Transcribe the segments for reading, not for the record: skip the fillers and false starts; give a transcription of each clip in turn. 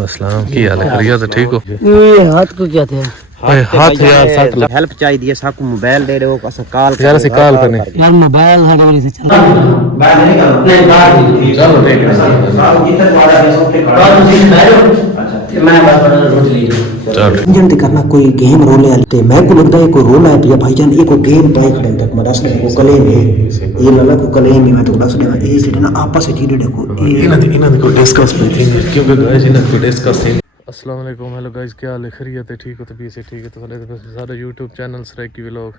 अस्सलाम की हाल है? खैरियत है? ठीक हो? ये हाथ को क्या थे हाथ यार सट लग हेल्प चाहिए साकू मोबाइल दे रहे हो अस कॉल यार से कॉल करने यार मोबाइल हर वाली से चल बाहर नहीं कर नहीं बाहर चलो ठीक है साहब जितना वाला है सब ठीक बाहर तुसी बैठो अच्छा मैं बात बना रोटी ली चलो इंजन ते करना कोई गेम रोल है ते मैं को लगता है कोई रोल है या भाईजान एक गेम पाई खड़े तक मैं दस को कलेम है ये लला को कलेम है मैं तो दस ने ये से ना आपस में जीडे देखो इन्होंने को डिस्कस पे थी क्योंकि गाइस इन्होंने को डिस्कस थी अस्सलाम वालेकुम हेलो गाइस क्या हाल है? खैरियत है? ठीक हो? तबीयत से ठीक है तो सारे YouTube चैनल सरैकी व्लॉग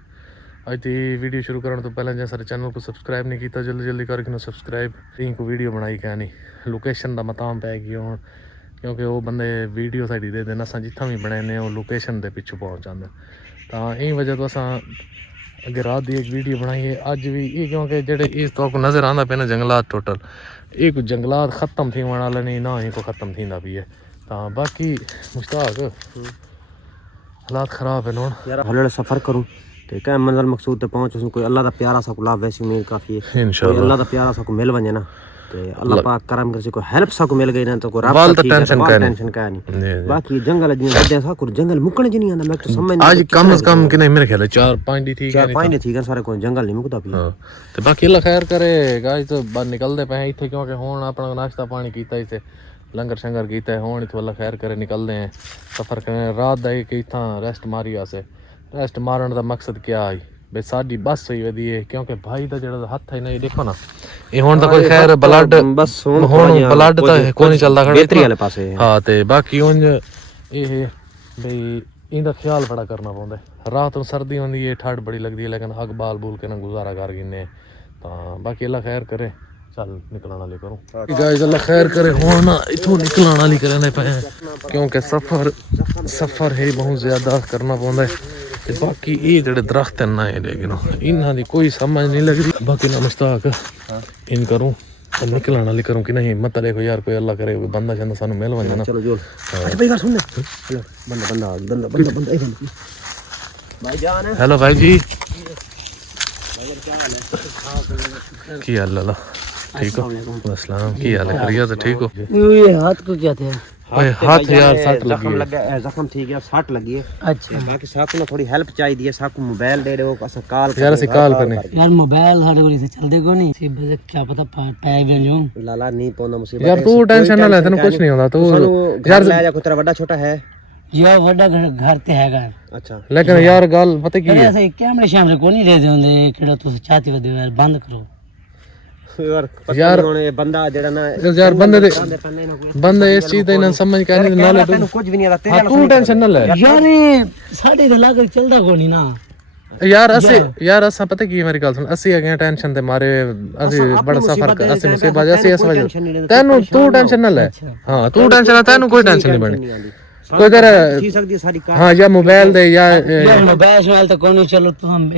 ਅੱਜ ਦੀ ਵੀਡੀਓ ਸ਼ੁਰੂ ਕਰਨ ਤੋਂ ਪਹਿਲਾਂ ਜੇ ਸਾਡੇ ਚੈਨਲ ਨੂੰ ਸਬਸਕ੍ਰਾਈਬ ਨਹੀਂ ਕੀਤਾ ਜਲਦੀ ਕਰਕੇ ਨੂੰ ਸਬਸਕ੍ਰਾਈਬ ਲਿੰਕ ਕੋ ਵੀਡੀਓ ਬਣਾਈ ਕਹਿਣੀ ਲੋਕੇਸ਼ਨ ਦਾ ਮਤਾਮ ਪੈ ਗਈ ਹੁਣ ਕਿਉਂਕਿ ਉਹ ਬੰਦੇ ਵੀਡੀਓ ਸਾਡੀ ਦੇ ਦੇਣ ਅਸਾਂ ਜਿੱਥਾਂ ਵੀ ਬਣਾਏ ਉਹ ਲੋਕੇਸ਼ਨ ਦੇ ਪਿੱਛੋਂ ਪਹੁੰਚ ਜਾਂਦੇ ਤਾਂ ਇਹ ਵਜ੍ਹਾ ਤੋਂ ਅਸਾਂ ਅੱਗੇ ਰਾਤ ਦੀ ਇੱਕ ਵੀਡੀਓ ਬਣਾਈ ਹੈ ਅੱਜ ਵੀ ਇਹ ਕਿਉਂਕਿ ਜਿਹੜੇ ਇਸ ਤੋਂ ਨਜ਼ਰ ਆਉਂਦਾ ਪਿਆ ਨਾ ਜੰਗਲਾਤ ਟੋਟਲ ਇਹ ਕੋਈ ਜੰਗਲਾਤ ਖਤਮ ਥੀ ਵਾਲਾ ਨਹੀਂ ਨਾ ਇਹ ਕੋ ਖਤਮ ਥੀਂਦਾ ਵੀ ਹੈ ਤਾਂ ਬਾਕੀ ਮੁਸ਼ਤਾਕ हालात खराब है नोन यार हल्ले सफर करूं ते क्या मंजिल मकसूद ते पहुंच कोई अल्लाह दा प्यारा सा गुलाब वैसी उम्मीद काफी है इंशाल्लाह अल्लाह दा प्यारा सा को मिल वने ना ते अल्लाह पाक करम करे कोई हेल्प सा को मिल गई ना तो कोई वाल तो टेंशन का नहीं बाकी जंगल जिन बदे सा को जंगल मुकने ज नहीं आंदा मैं तो समझ नहीं आज कम से कम कि नहीं मेरे ख्याल है 4-5 थी 4-5 थी सारे कोई जंगल नहीं मुकदा भी हां ते बाकी अल्लाह खैर करे गाइस तो बाहर निकलदे पे इथे क्योंकि हुन अपना नाश्ता पानी कीता इथे लंगर शंगर कीता है हुन इथों अल्लाह खैर करे निकलदे हैं सफर करने रात दा एक इथां रेस्ट मारी आसे रेस्ट मारन दा मकसद क्या है बे साडी बस सही वदी है क्योंकि भाई दा जेड़ा हथ है ना ये देखो ना ये हुन दा कोई खैर ब्लड बस हुन ब्लड दा कोई नहीं चलदा खड़ा बेहतरी वाले पासे हां ते बाकी उंज ये बई इंदा ख्याल बड़ा करना पौंदा रात ਨੂੰ सर्दी होंदी है ठंड बड़ी लगदी है लेकिन अग बाल बूल के ना गुजारा कर गिने तां बाकी अल्लाह खैर करे चल निकलने वाली करूं गाइस अल्लाह खैर करे हो ना इथों निकलने वाली करने पे क्योंकि सफर है बहुत ज्यादा करना पौंदा है ते बाकी ये जेड़े दरख्त है ना लेकिन इन्हां दी कोई समझ नहीं लगदी बाकी ना मुश्ताक इन करूं निकलने वाली करूं कि नहीं मत देखो यार कोई अल्लाह करे कोई बंदा चंदा सानू मिल वने ना चलो जोल अच्छा भाई यार सुन ले हेलो बंदा भाई जान हेलो भाई जी की हाल है ठीक हो? अस्सलाम की हाल है? खैरियत है? ठीक हो? ये हाथ को क्या थे ओए हाथ यार सट लगी लगा जख्म ठीक है सट लगी है अच्छा बाकी साकू ना थोड़ी हेल्प चाहिए साकू मोबाइल दे रहे हो अस कॉल यार से कॉल करने यार मोबाइल हर वाली से चल देखो नहीं से बजे क्या पता पाए गए जो लाला नहीं पौंदा मुसीबत यार तू टेंशन ना ले तेन कुछ नहीं होता तू यार ले जा कोई तेरा बड़ा छोटा है या बड़ा घर ते हैगा अच्छा लेकिन यार गल पता की है ऐसे कैमरे शामरे को नहीं रहते होंगे केड़ा तुस चाहती वदे यार बंद करो यार बंदा जेड़ा ना यार बंदे इस चीज दा ना समझ के नहीं नॉलेज कुछ भी नहीं आता तू टेंशन ना ले यार साडे दा लाग चलदा को नहीं ना यार असा पता की मेरी गल सुन असि अगे टेंशन ते मारे असि बड़ा सफर कर असि मुसीबत असि इस वजह तेनु तू टेंशन ना ले हां तू टेंशन ना तेनु कोई टेंशन नहीं बनी कोई तेरा ठीक सकती है सारी कार हां या मोबाइल दे या मोबाइल तो कोई नहीं चलो तुम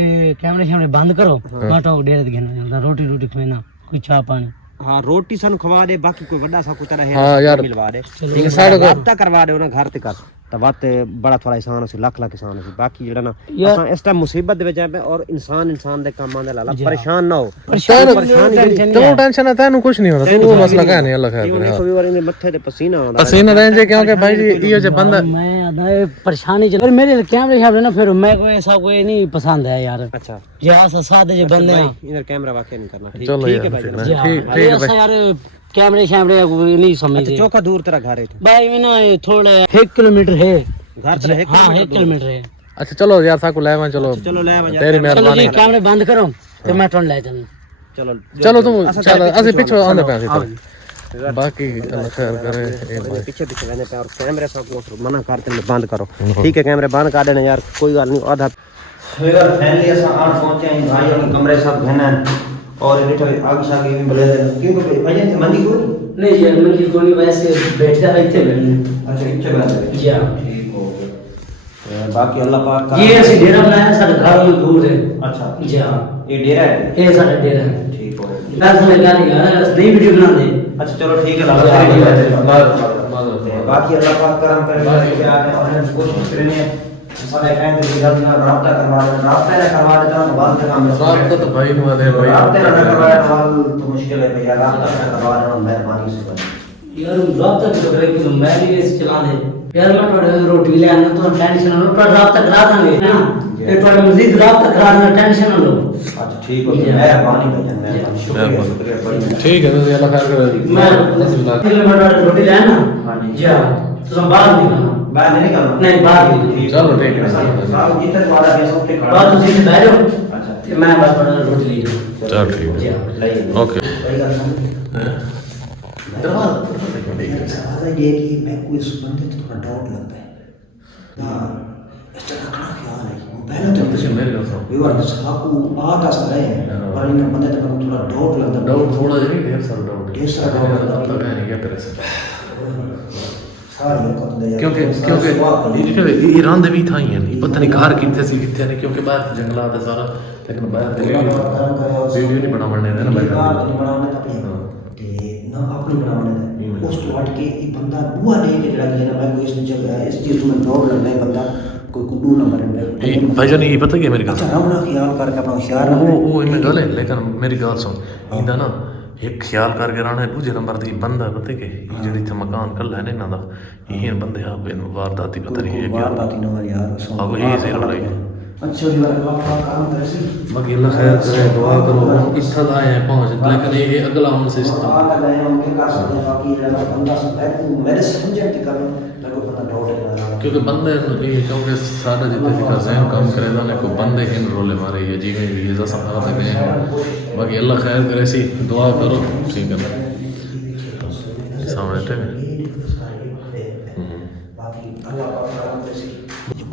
कैमरे शामरे बंद करो काटो डेरे दे घेना रोटी खाना कोई चाय पानी हां रोटी सन खवा दे बाकी कोई बड़ा सा कोई तरह है हां यार मिलवा दे लेकिन साडे को रास्ता करवा दे ना घर ते कर तब बड़ा थोड़ा एहसान है लाख एहसान है बाकी जेड़ा ना असा इस टाइम मुसीबत दे विच है और इंसान दे काम आंदा लाला परेशान ना हो परेशान तू टेंशन ना तेनु कुछ नहीं होता तू वो मसला का नहीं अल्लाह खैर करे कभी बार इन मथे ते पसीना आंदा पसीना दें जे क्योंकि भाई जी ये जो बंदा मैं आधा परेशानी चल पर मेरे कैमरे शामरे ना फिर मैं कोई ऐसा कोई नहीं पसंद है यार अच्छा या सादे जो बंदे हैं इधर कैमरा वाकई नहीं करना चलो ठीक है भाई ठीक है ऐसा यार कैमरे शामरे नहीं समझते चौका दूर तेरा घर है भाई मैं ना थोड़ा 1 किलोमीटर है घर तेरा 1 किलोमीटर है अच्छा चलो यार साकू लेवा चलो ले तेरी चलो मेहरबानी जी कैमरे बंद करो तो मैं टोन ले चलूं चलो चलो तू चल असि पीछे आंदे पे असि बाकी अल्लाह खैर करे पीछे रहने पे और कैमरे सब मना करते हैं बंद करो ठीक है कैमरे बंद कर देना यार कोई गल नहीं आधा यार फैमिली असा आन पहुंचे हैं भाई और कमरे सब घना और इधर आग शाग भी मिले क्योंकि भाई मंदी को नहीं यार मंदी को नहीं वैसे बैठा है इथे बैठने अच्छा इच्छा बात है जी हां ठीक हो गया बाकी अल्लाह पाक का ये ऐसे डेरा बनाया सारे घर में दूर है अच्छा जी हां ये डेरा है ये सारा डेरा है ठीक हो गया मैं समझ गया नई वीडियो बना दे अच्छा चलो ठीक है बाकी अल्लाह पाक करम करे कि आगे और कोशिश करेंगे सारे कहते हैं जल्दी ना रास्ता करवा देता हूं बात का काम रात तो भाई नु दे भाई रास्ते ना करवाए तो मुश्किल है भैया रास्ता करवा देना मेहरबानी से यार रात तक करे कि मैं भी ऐसे चला दे यार मैं थोड़े रोटी ले आना तो टेंशन ना लो थोड़ा रात तक करा देंगे ना ये थोड़ा मजीद रात तक करा देना टेंशन ना लो अच्छा ठीक हो गया मेहरबानी भाईजान मेहरबानी शुक्रिया बड़ी ठीक है तो अल्लाह खैर करे मैं रोटी ले आना हां जी जी हां तो सब बाहर निकलना बाहर नहीं करना नहीं बाहर निकलना चलो ठीक है साहब जितने वाला है सब पे खड़ा बात तुझे से बैठ जाओ अच्छा ते मैं बस थोड़ा रोटी ले जाऊं चल ठीक जी है हां लाइए ओके बड़ी गल है दरवाजा ये कि मैं कोई इस बंदे तो थोड़ा डाउट लगता है यार इस तरह खड़ा ख्याल है वो पहले तो ਤੁਸੀਂ ਮੇਰੇ ਨਾਲ ਸੁਣੋ ये वाला साकू आ का रहे हैं पर इन बंदे तो मेरे को थोड़ा डाउट लगता है डाउट थोड़ा जिਹਾ ਨਹੀਂ ढेर सारा डाउट ढेर सारा doubt तो मैं नहीं क्या कर सकता सारी को तो क्योंकि ये रंध भी था ही नहीं पता नहीं घर कितने सी कितने नहीं क्योंकि बाहर जंगलात है सारा लेकिन बाहर वीडियो नहीं बनाने देना बाहर नहीं बनाने का भी ते ना अपनी बनाने का उस तो हट के ये बंदा बुआ नहीं के जड़ा कि ना मैं कोई इस जगह इस चीज में डाउट लगता है बंदा कोई कुडू ना मरे भाईजान ये पता क्या मेरी गल अच्छा रमना ख्याल करके अपना होशियार वो इनमें गल है लेकिन मेरी गल सुन इंदा ना एक ख्याल करके रहना है दूजे नंबर दी बंदा पता के ये जेडी थे मकान कल है ना इना दा ये बंदे आ बिन वारदाती पता नहीं है क्या वारदाती ना यार अब ये जीरो लाई अच्छा जी वाला काम करे सी बाकी अल्लाह खैर करे दुआ करो इत्था दा है पहुंच लेकिन ये अगला हम सिस्टम आ का गए हम के कर सकते हैं बाकी जेड़ा बंदा मेरे समझ के कर मेरे को पता डाउट है क्योंकि बंदे ये क्योंकि सारा जितने भी कर हैं काम करे ना को बंदे हिन रोले मारे ये जी में भी ये जैसा हाथ गए हैं बाकी अल्लाह खैर करे सी दुआ करो ठीक है सामने टे बाकी अल्लाह पाक करे सी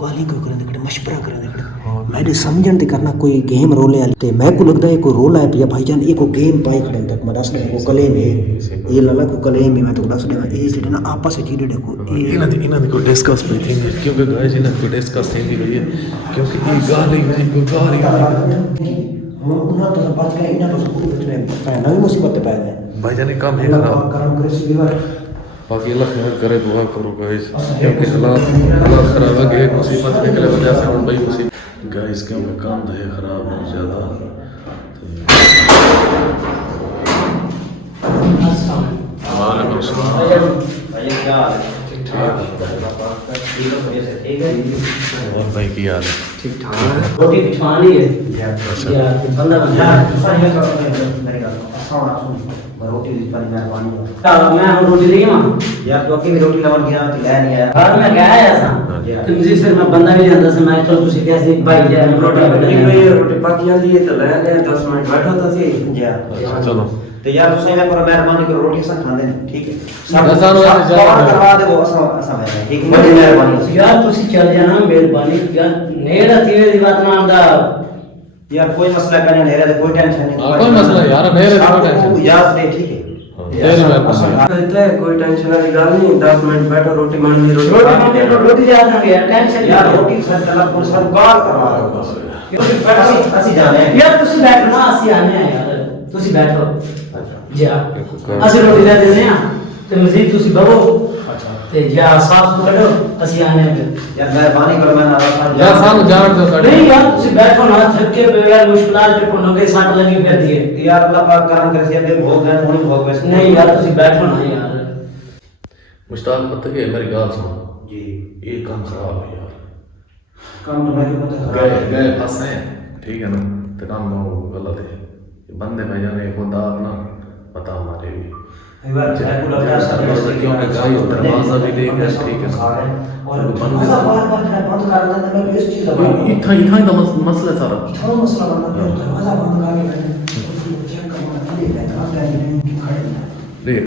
गाली कोई करे देखड़े मशवरा करे देखड़े मैंने समझण ते करना कोई गेम रोले ते मैं को लगदा है कोई रोला है पिया भाईजान एको गेम पाई खड़े तक मैं दस को कलेम है ये लला को कलेम है मैं तो दस दे ये जेडे ना आपस में जीडे को इन्होंने कोई डिस्कस भी थी क्योंकि गाइस इन्होंने कोई डिस्कस थी गई है क्योंकि ये गाली में कोई गाली हम उन्हें तो बात करें इन्हें तो सब कुछ में पता नई मुसीबत पे आए भाईजान ये काम है खराब काम करे सी बीमार बाकी अल्लाह खैर करे दुआ करो गाइस क्योंकि हालात खराब है एक मुसीबत निकले वजह से हम भाई मुसीबत गाइस क्योंकि काम तो है खराब बहुत ज़्यादा वालेकुम सलाम भाई क्या हाल है ठीक है और भाई की हाल है ठीक ठाक है रोटी बिछवानी है अच्छा यार बंदा बन यार तुसा ये करो मेरी गल ऐसा होना सुन मैं रोटी दी पर मेहरबानी मैं हम रोटी ले मां यार तो अकेले रोटी लावन गया तो ले नहीं आया घर में गया ऐसा तो मुझे फिर मैं बंदा भी जानता से मैं चलो तुसी कैसे भाई जाए रोटी बना रोटी पक जाती है तो ले ले 10 मिनट बैठो तो सी अच्छा चलो तो यार तुसा ये पर मेहरबानी करो रोटी सा खा दे ठीक है आसान हो जाए सब करवा दे वो ऐसा है ठीक है बड़ी मेहरबानी यार तुसी चल जाना मेहरबानी यार नेड़ा तीवे दी बात ना आंदा यार कोई मसला करने नहीं रहा कोई टेंशन नहीं कोई मसला यार मेरे कोई टेंशन याद दे ठीक है तेरी मेहरबानी कहते हैं कोई टेंशन वाली गल नहीं 10 मिनट बैठो रोटी मांगनी रोटी याद ना यार टेंशन यार रोटी सर तलब पुलिस का कार करवा दो क्योंकि ਅਸੀਂ जाने हैं यार तुसी बैठो ना ਅਸੀਂ आने हैं यार तुसी बैठो जी ਅਸੀਂ ਰੋਟੀ ਲੈ ਦਿੰਦੇ ਆ ਤੇ ਮਜ਼ੀਦ ਤੁਸੀਂ ਬਵੋ ਤੇ ਜਾਂ ਸਾਫ ਕਰੋ ਅਸੀਂ ਆਨੇ ਆ यार मेहरबानी करो मैं ना यार सानू जान दो साडे नहीं यार ਤੁਸੀਂ बैठो ना थके पे यार मुश्किलात पे कोनोगे साट लगी फिरती है यार अल्लाह पाक करम करे से अबे भोग गए हुनी भोग गए नहीं यार ਤੁਸੀਂ बैठो ना यार मुश्ताक पता के मेरी गाल सुनो जी ये काम खराब है यार काम तो मैं पता गए फंसे ठीक है ना तो काम नो गलत है ये बंदे भाई जाने खुदा अपना पता हमारे भी यार रेगुलर कर क्योंकि गाय दरवाजा भी ले गया ठीक है और बंद ऐसा बार-बार बंद कर देता मैं इस चीज का इतना तो मसला सारा थोड़ा मसला बनना दरवाजा बंद करके चेक करना नहीं है काम नहीं खड़े देख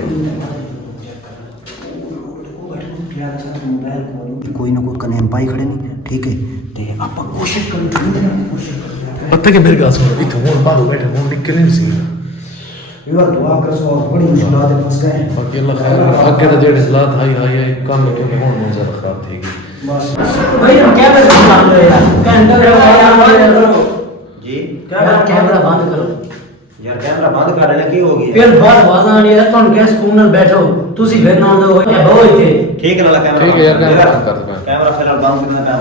कोई ना कोई कनेम पाई खड़े नहीं ठीक है ते आप कोशिश करो पता कि मेरी गाल सुनो इतना और बाहर बैठे वो निकल नहीं सी यार दुआ कर सो बड़ी मुश्किलात फंस गए बाकी अल्लाह खैर आगे तो जेड़े हालात हाई काम में क्योंकि हुन बहुत ज्यादा खराब थी गई बस भाई हम कैमरा बंद कर लो यार कैमरा जी कैमरा बंद करो यार कैमरा बंद कर लेना की हो गया फिर बाहर आवाज़ आनी है तुम क्या स्पून नाल बैठो तुसी फिर ना दो क्या बहु इथे ठीक है ना कैमरा ठीक है यार कैमरा बंद कर दो कैमरा फिर बंद करना है